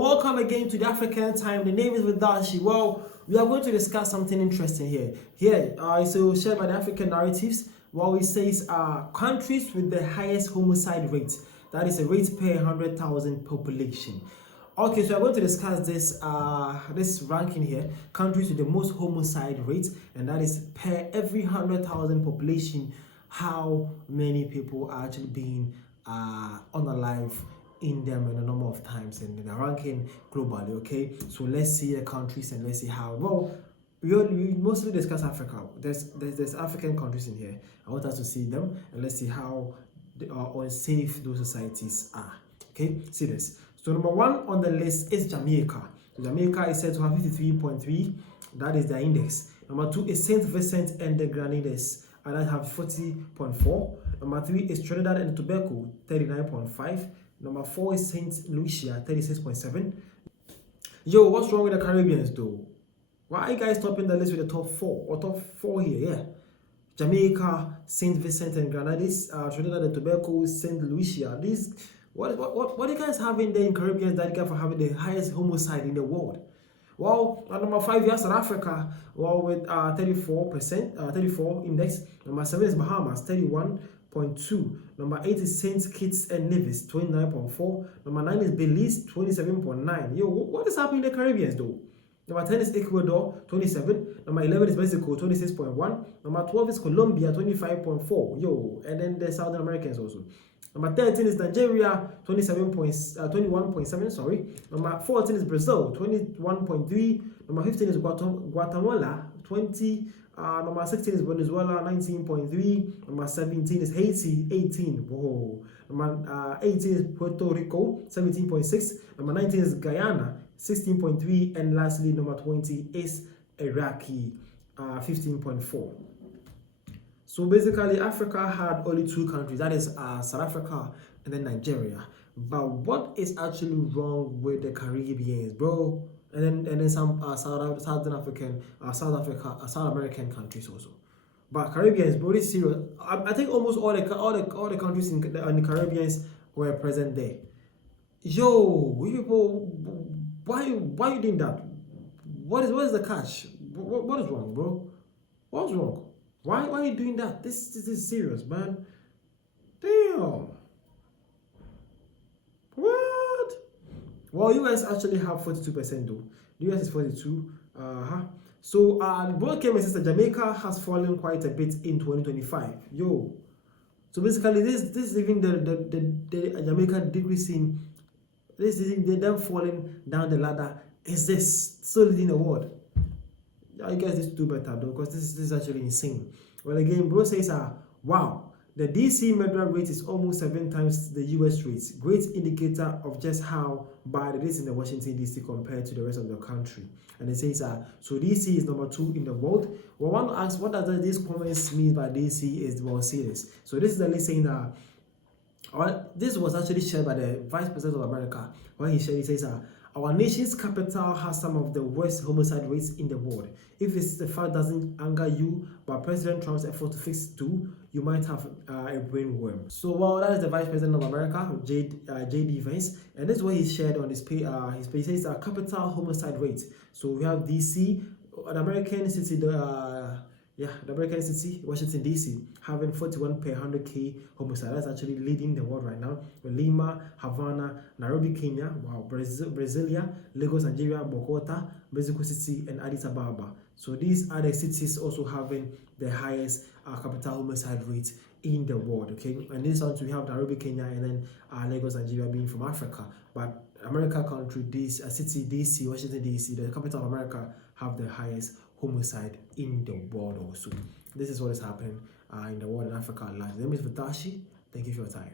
welcome again to the African Time. The name is Vidashi. Well, we are going to discuss something interesting here. So shared by the African narratives. What we say is countries with the highest homicide rate. That is a rate per 100,000 population. Okay, so I'm going to discuss this ranking here. Countries with the most homicide rate, and that is per every 100,000 population. How many are actually being unalive in them in a number of times, and the ranking globally. Okay, so let's see the countries and let's see how. Well, we mostly discuss Africa. There's African countries in here. I want us to see them and let's see how unsafe those societies are. Okay, see this. So number one on the list is Jamaica. So Jamaica is said to have 53.3. That is their index. Number two is Saint Vincent and the Grenadines, and that have 40.4. Number three is Trinidad and Tobago, 39.5. Number four is Saint Lucia, 36.7. Yo, what's wrong with the Caribbeans though? Why are you guys topping the list with the top four here? Yeah, Jamaica, Saint Vincent and Grenadines, Trinidad and Tobago, Saint Lucia. These what do you guys have in there in Caribbean that you guys for having the highest homicide in the world? Well, number five, you have South Africa, well, with 34%, 34 index. Number seven is Bahamas, 31.2. Number 8 is Saint Kitts and Nevis, 29.4. Number 9 is Belize, 27.9. Yo, what is happening in the Caribbean though? Number 10 is Ecuador, 27. Number 11 is Mexico, 26.1. Number 12 is Colombia, 25.4. Yo, and then the Southern Americans also. Number 13 is Nigeria, 21.7. Sorry. Number 14 is Brazil, 21.3. Number 15 is Guatemala, 20. Number 16 is Venezuela, 19.3. Number 17 is Haiti, 18. Whoa. Number 18 is Puerto Rico, 17.6. Number 19 is Guyana, 16.3. And lastly, number 20 is Iraqi, 15.4. So basically, Africa had only two countries, that is South Africa and then Nigeria. But what is actually wrong with the Caribbeans, bro? And then some South American countries also. But Caribbeans, bro, this is serious. I think almost all the countries in the Caribbeans were present there. Yo, we people, why you doing that? What is the catch? What is wrong, bro? What's wrong? Why are you doing that? This is serious, man. Damn. What? Well, US actually have 42% though. The US is 42. So both came and says that Jamaica has fallen quite a bit in 2025. Yo. So basically, this is even the Jamaica decreasing. This is them falling down the ladder. Is this still leading the world? I guess this do better though, because this is actually insane. Well, again, bro says, wow, the DC murder rate is almost 7 times the US rate. Great indicator of just how bad it is in the Washington DC compared to the rest of the country. And it says, so DC is number 2 in the world. Well, I want to ask, what does these comments mean by DC is well serious? So this is the list saying that, this was actually shared by the Vice President of America. When he says, our nation's capital has some of the worst homicide rates in the world. If the fact doesn't anger you, but President Trump's effort to fix it too, you might have a brainworm. So, well, that is the Vice President of America, J.D. Vance, and this is what he shared on his page. His page says capital homicide rate. So we have DC, an American city, the American city, Washington DC, having 41 per 100k homicide. That's actually leading the world right now. With Lima, Havana, Nairobi, Kenya, wow, Brasilia, Lagos, Nigeria, Bogota, Mexico City, and Addis Ababa. So these are the cities also having the highest capital homicide rate in the world. Okay, and this one we have Nairobi, Kenya, and then Lagos, Nigeria being from Africa. But America country, this city DC, Washington DC, the capital of America, have the highest homicide in the world also. This is what is happening in the world in Africa. My name is Vitashi. Thank you for your time.